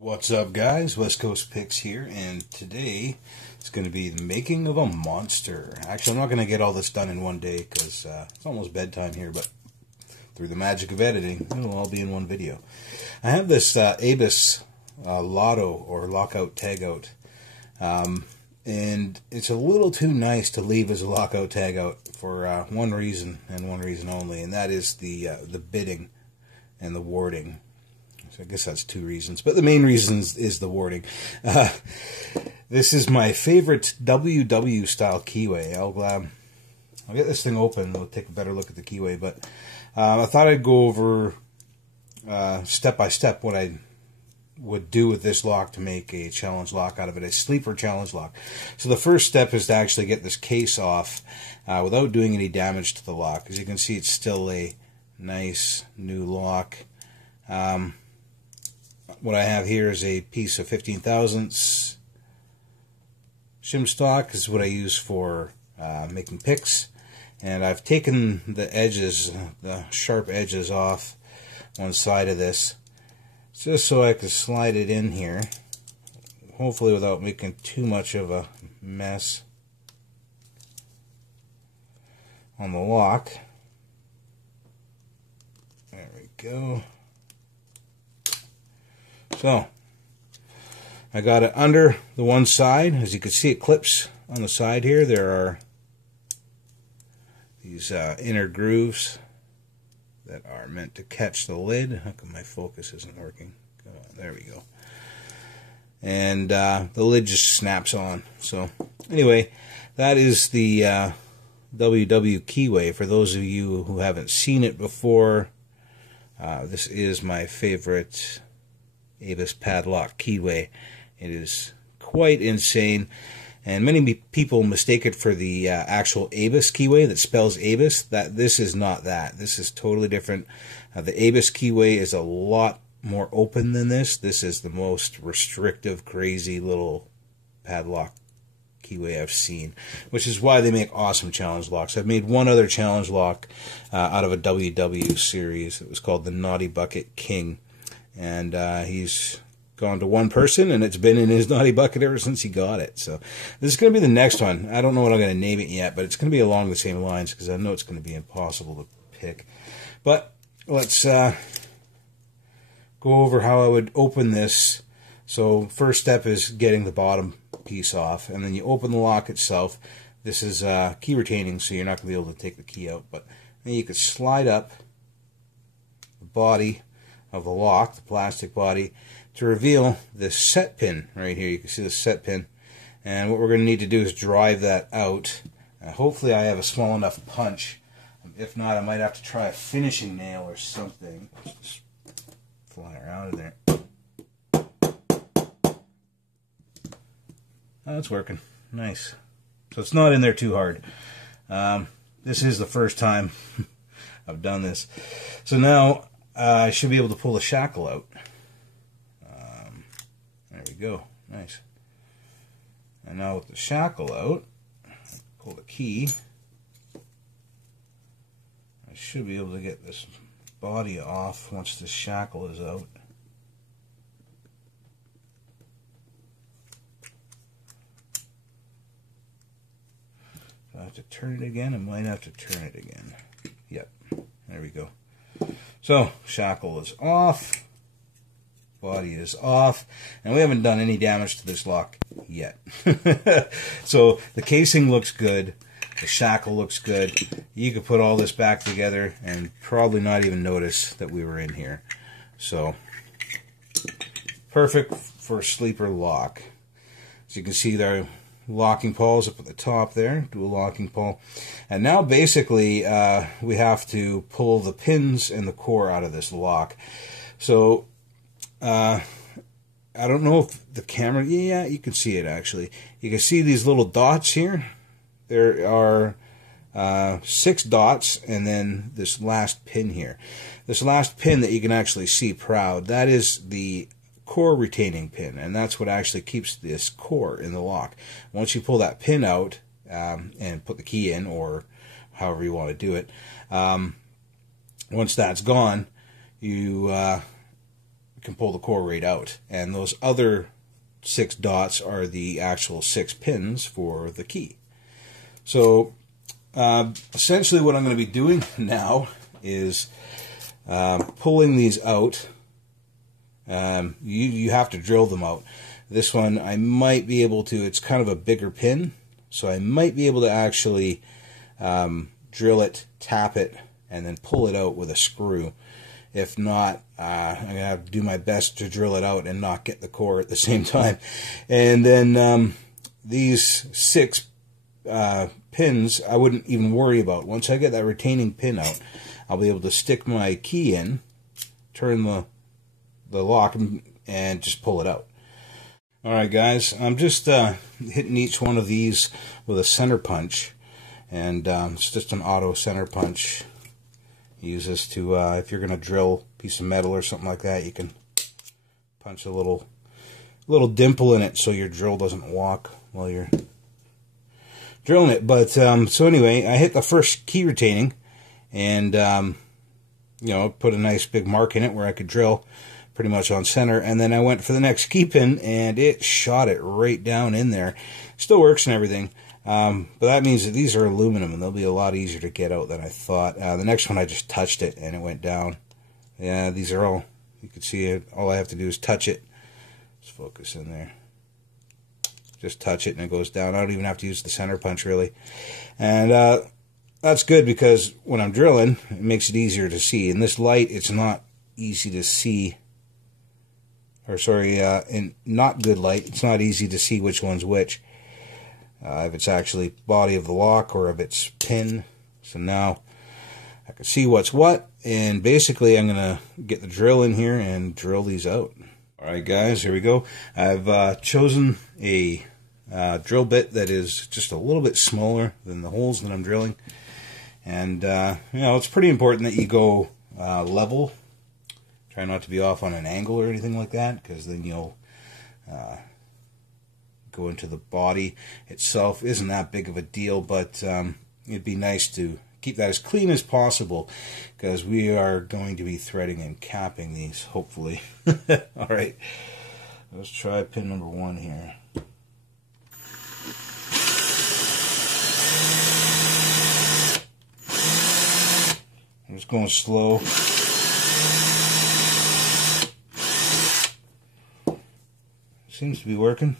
What's up, guys? West Coast Picks here, and today it's going to be the making of a monster. Actually, I'm not going to get all this done in one day because it's almost bedtime here, but through the magic of editing, it'll all be in one video. I have this Abus Lotto or Lockout Tagout, and it's a little too nice to leave as a Lockout Tagout for one reason and one reason only, and that is the bidding and the warding. I guess that's two reasons, but the main reason is the warding. This is my favorite WW style keyway. I'll get this thing open. We'll take a better look at the keyway, but I thought I'd go over step by step what I would do with this lock to make a challenge lock out of it, a sleeper challenge lock. So the first step is to actually get this case off without doing any damage to the lock. As you can see, it's still a nice new lock. What I have here is a piece of 15 thousandths shim stock. This is what I use for making picks, and I've taken the edges, the sharp edges off one side of this just so I can slide it in here, hopefully without making too much of a mess on the lock. There we go. So, I got it under the one side. As you can see, it clips on the side here. There are these inner grooves that are meant to catch the lid. How come my focus isn't working? Come on, there we go. And the lid just snaps on. So, anyway, that is the WW keyway. For those of you who haven't seen it before, this is my favorite Abus padlock keyway. It is quite insane, and many people mistake it for the actual Abus keyway that spells Abus. This is not that. This is totally different. The Abus keyway is a lot more open than this. This is the most restrictive, crazy little padlock keyway I've seen, which is why they make awesome challenge locks. I've made one other challenge lock out of a WW series. It was called the Naughty Bucket King. And he's gone to one person, and it's been in his naughty bucket ever since he got it. So this is going to be the next one. I don't know what I'm going to name it yet, but it's going to be along the same lines because I know it's going to be impossible to pick. But let's go over how I would open this. So first step is getting the bottom piece off, and then you open the lock itself. This is key retaining, so you're not going to be able to take the key out. But then you could slide up the body of the lock, the plastic body, to reveal this set pin right here. You can see the set pin, and what we're going to need to do is drive that out. Hopefully I have a small enough punch. If not, I might have to try a finishing nail or something. Just fly her out of there. Oh, it's working. Nice. So it's not in there too hard. This is the first time I've done this. So now I should be able to pull the shackle out. There we go. Nice. And now with the shackle out, pull the key. I should be able to get this body off once the shackle is out. Do I have to turn it again? I might have to turn it again. Yep. There we go. So, shackle is off, body is off, and we haven't done any damage to this lock yet. So, the casing looks good, the shackle looks good. You could put all this back together and probably not even notice that we were in here. So, perfect for a sleeper lock. As you can see, there are locking pawls up at the top there, dual locking pawl. And now basically we have to pull the pins and the core out of this lock. So I don't know if the camera, yeah, you can see it actually. You can see these little dots here. There are 6 dots and then this last pin here. This last pin that you can actually see proud, that is the core retaining pin, and that's what actually keeps this core in the lock. Once you pull that pin out and put the key in, or however you want to do it, once that's gone, you can pull the core right out. And those other 6 dots are the actual 6 pins for the key. So essentially what I'm going to be doing now is pulling these out. You have to drill them out. This one I might be able to, it's kind of a bigger pin, so I might be able to actually drill it, tap it, and then pull it out with a screw. If not, I'm going to have to do my best to drill it out and not get the core at the same time. And then these 6 pins I wouldn't even worry about. Once I get that retaining pin out, I'll be able to stick my key in, turn the lock, and just pull it out. Alright guys, I'm just hitting each one of these with a center punch, and it's just an auto center punch. Use this to, if you're going to drill a piece of metal or something like that, you can punch a little dimple in it so your drill doesn't walk while you're drilling it. But so anyway, I hit the first key retaining, and you know, put a nice big mark in it where I could drill pretty much on center, and then I went for the next key pin, and it shot it right down in there. Still works and everything, but that means that these are aluminum, and they'll be a lot easier to get out than I thought. The next one I just touched it, and it went down. Yeah, these are all, you can see it, all I have to do is touch it. Let's focus in there. Just touch it, and it goes down. I don't even have to use the center punch, really. And that's good, because when I'm drilling, it makes it easier to see. In this light, it's not easy to see. Or sorry, in not good light, it's not easy to see which one's which. If it's actually body of the lock or if it's pin. So now I can see what's what, and basically I'm going to get the drill in here and drill these out. Alright guys, here we go. I've chosen a drill bit that is just a little bit smaller than the holes that I'm drilling. And you know, it's pretty important that you go level. Try not to be off on an angle or anything like that, because then you'll go into the body itself. Isn't that big of a deal, but it'd be nice to keep that as clean as possible, because we are going to be threading and capping these, hopefully. Alright, let's try pin number 1 here. I'm just going slow. Seems to be working.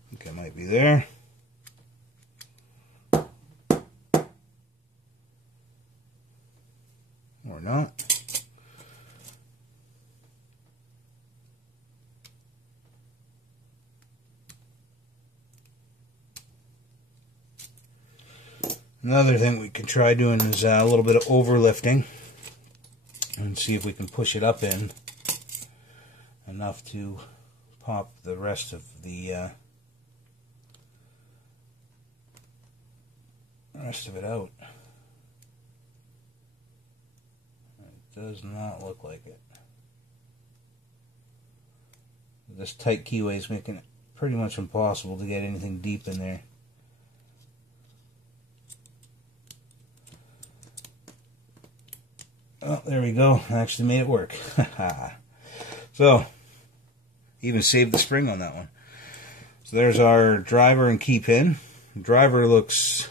I think I might be there. Or not. Another thing we can try doing is a little bit of overlifting and see if we can push it up in enough to pop the rest of the it out. It does not look like it. This tight keyway is making it pretty much impossible to get anything deep in there. Oh, there we go. I actually made it work. So, even saved the spring on that one. So there's our driver and key pin. The driver looks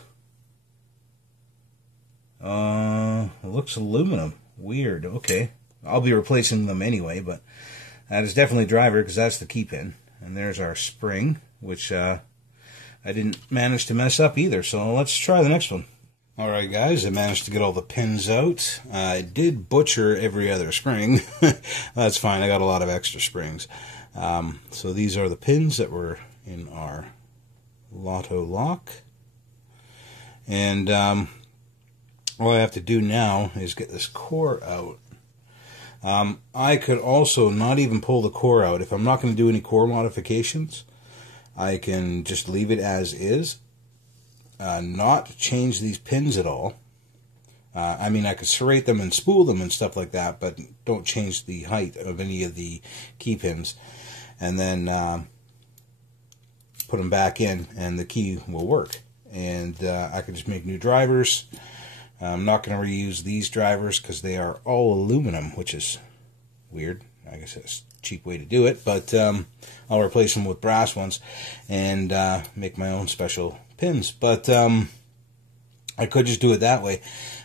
it looks aluminum. Weird. Okay. I'll be replacing them anyway, but that is definitely driver, because that's the key pin. And there's our spring, which I didn't manage to mess up either. So let's try the next one. Alright guys, I managed to get all the pins out. I did butcher every other spring. That's fine, I got a lot of extra springs. So these are the pins that were in our Lotto lock. And all I have to do now is get this core out. I could also not even pull the core out. If I'm not going to do any core modifications, I can just leave it as is. Not change these pins at all. I mean, I could serrate them and spool them and stuff like that, but don't change the height of any of the key pins. and then put them back in, and the key will work. And I can just make new drivers. I'm not going to reuse these drivers because they are all aluminum, which is weird. I guess that's a cheap way to do it, but I'll replace them with brass ones and make my own special pins. But I could just do it that way.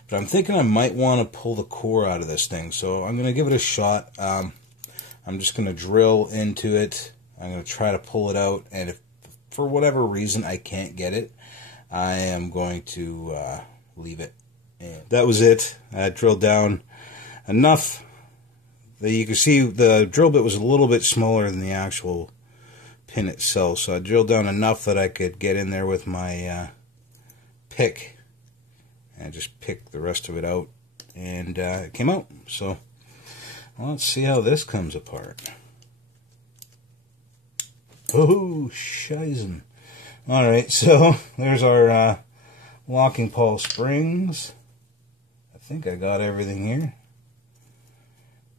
But I'm thinking I might want to pull the core out of this thing, so I'm going to give it a shot. I'm just going to drill into it. I'm going to try to pull it out, and if for whatever reason I can't get it, I am going to leave it. And that was it. I drilled down enough that you can see the drill bit was a little bit smaller than the actual pin itself, so I drilled down enough that I could get in there with my pick and just pick the rest of it out, and it came out. So well, let's see how this comes apart. Oh, shizen. Alright, so there's our locking pawl springs. I think I got everything here.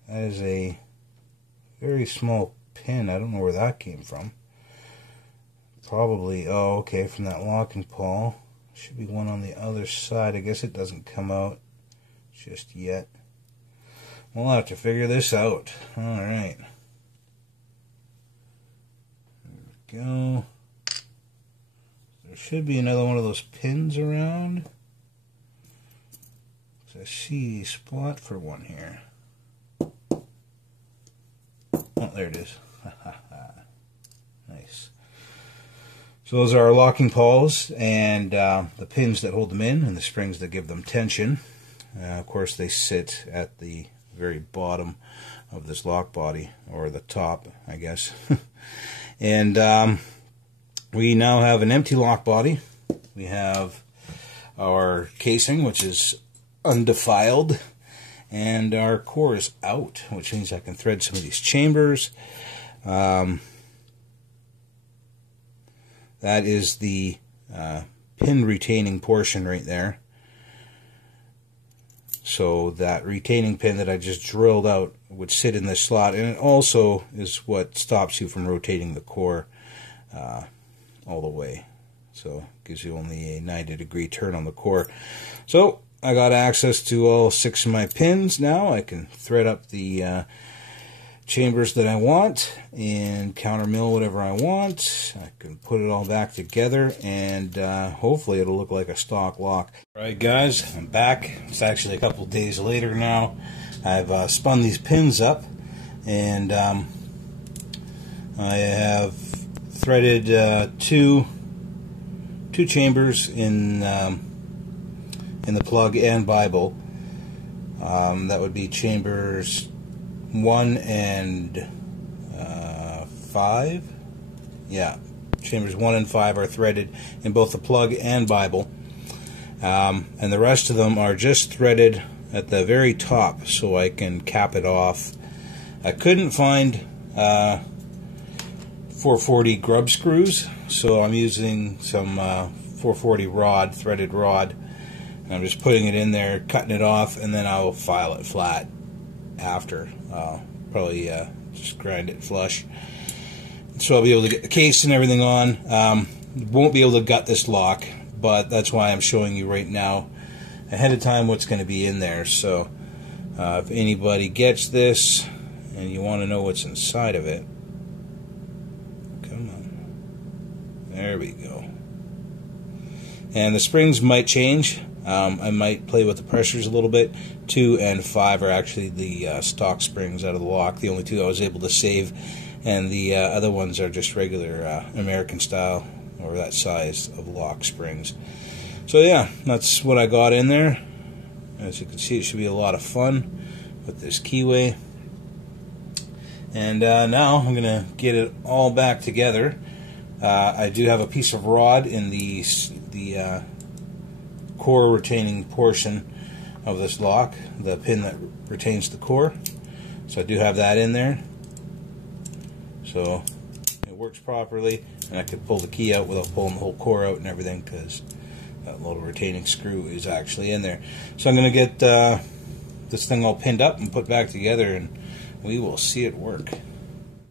That is a very small pin. I don't know where that came from. Probably, oh, okay, from that locking pawl. Should be one on the other side. I guess it doesn't come out just yet. We'll have to figure this out. Alright. There we go. There should be another one of those pins around. I see a spot for one here. Oh, there it is. Nice. So those are our locking pawls and the pins that hold them in and the springs that give them tension. Of course, they sit at the very bottom of this lock body, or the top, I guess. And we now have an empty lock body. We have our casing, which is undefiled, and our core is out, which means I can thread some of these chambers. That is the pin retaining portion right there. So that retaining pin that I just drilled out would sit in this slot, and it also is what stops you from rotating the core all the way. So it gives you only a 90-degree turn on the core. So I got access to all 6 of my pins now. I can thread up the chambers that I want and counter mill whatever I want. I can put it all back together, and hopefully it'll look like a stock lock. Alright guys, I'm back. It's actually a couple days later now. I've spun these pins up, and I have threaded two chambers in the plug and Bible. That would be chambers 1 and 5. Yeah, chambers 1 and 5 are threaded in both the plug and Bible, and the rest of them are just threaded at the very top so I can cap it off. I couldn't find 440 grub screws, so I'm using some 440 rod, threaded rod, and I'm just putting it in there, cutting it off, and then I'll file it flat after. Probably just grind it flush. So I'll be able to get the case and everything on. Won't be able to gut this lock, but that's why I'm showing you right now ahead of time what's going to be in there. So if anybody gets this and you want to know what's inside of it, come on. There we go. And the springs might change. I might play with the pressures a little bit. 2 and 5 are actually the stock springs out of the lock. The only 2 I was able to save, and the other ones are just regular American style, or that size of lock springs. So yeah, that's what I got in there. As you can see, it should be a lot of fun with this keyway. And now I'm going to get it all back together. I do have a piece of rod in the core retaining portion of this lock, the pin that retains the core. So I do have that in there. So it works properly, and I could pull the key out without pulling the whole core out and everything, because that little retaining screw is actually in there. So I'm going to get this thing all pinned up and put back together, and we will see it work.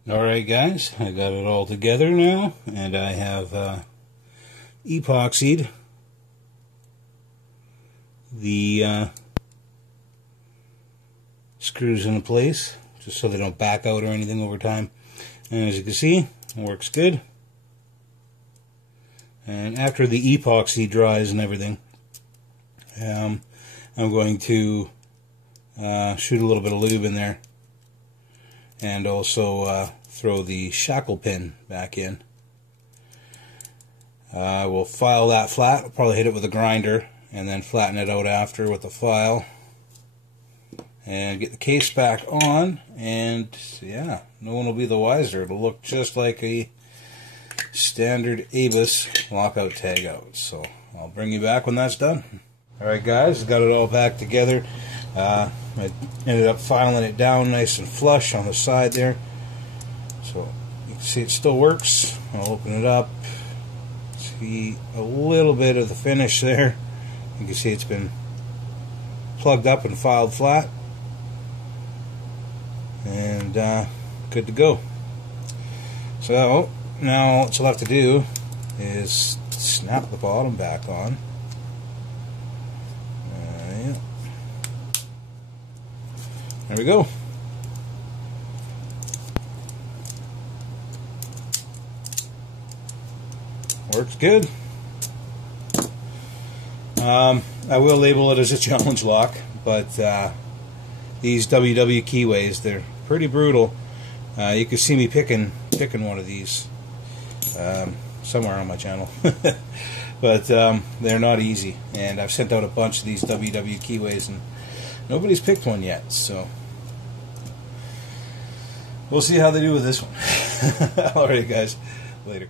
Alright guys, I got it all together now, and I have epoxied the screws into place, just so they don't back out or anything over time. And as you can see, it works good. And after the epoxy dries and everything, I'm going to shoot a little bit of lube in there, and also throw the shackle pin back in. We'll file that flat. I'll probably hit it with a grinder and then flatten it out after with the file, and get the case back on, and yeah, no one will be the wiser. It'll look just like a standard ABUS lockout tag out. So I'll bring you back when that's done. Alright guys, got it all back together. I ended up filing it down nice and flush on the side there, so you can see it still works. I'll open it up, see a little bit of the finish there. You can see it's been plugged up and filed flat, and good to go. So now what's left to do is snap the bottom back on. Yeah. There we go. Works good. I will label it as a challenge lock, but these WW keyways, they're pretty brutal. You can see me picking one of these somewhere on my channel. But they're not easy, and I've sent out a bunch of these WW keyways and nobody's picked one yet, so we'll see how they do with this one. Alright guys, later.